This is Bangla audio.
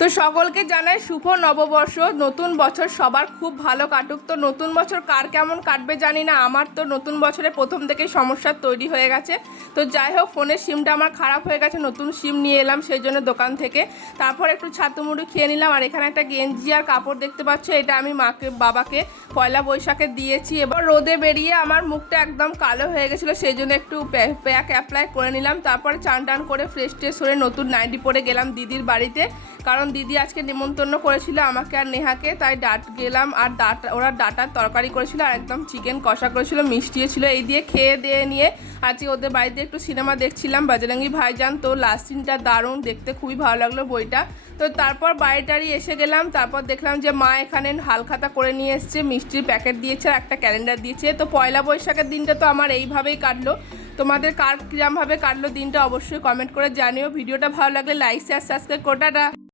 তো সকলকে জানাই শুভ নববর্ষ। নতুন বছর সবার খুব ভালো কাটুক। তো নতুন বছর কার কেমন কাটবে জানি না, আমার তো নতুন বছরে প্রথম থেকেই সমস্যা তৈরি হয়ে গেছে। তো যাই হোক, ফোনের সিমটা আমার খারাপ হয়ে গেছে, নতুন সিম নিয়ে এলাম সেই জন্য দোকান থেকে। তারপর একটু ছাতু মুড়ি খেয়ে নিলাম। আর এখানে একটা গেঞ্জি আর কাপড় দেখতে পাচ্ছ, এটা আমি বাবাকে পয়লা বৈশাখে দিয়েছি। এবার রোদে বেরিয়ে আমার মুখটা একদম কালো হয়ে গেছিলো, সেই জন্য একটু প্যাক অ্যাপ্লাই করে নিলাম। তারপরে চান টান করে ফ্রেশ ট্রেশ হয়ে নতুন নাইটি পরে গেলাম দিদির বাড়িতে, কারণ দিদি আজকে নিমন্ত্রণ করেছিল আমাকে আর নেহাকে, তাই গেলাম। আর ওরা ডাটার তরকারি করেছিল আর একদম চিকেন কষা করেছিল, মিষ্টিও ছিল। এই দিয়ে খেয়ে দিয়ে নিয়ে আজকে ওদের বাড়িতে একটু সিনেমা দেখছিলাম, বজরঙ্গি ভাইজান। তো লাস্ট সিনটা দারুণ, দেখতে খুবই ভালো লাগলো বইটা। তো তারপর বাড়িটারি এসে গেলাম। তারপর দেখলাম যে মা এখানে হালখাতা করে নিয়ে এসছে, মিষ্টির প্যাকেট দিয়েছে আর একটা ক্যালেন্ডার দিয়েছে। তো পয়লা বৈশাখের দিনটা তো আমার এইভাবেই কাটলো। তোমাদের কার কিরমভাবে কাটলো দিনটা অবশ্যই কমেন্ট করে জানিও। ভিডিওটা ভালো লাগলে লাইক শেয়ার সাবস্ক্রাইব কোটাটা।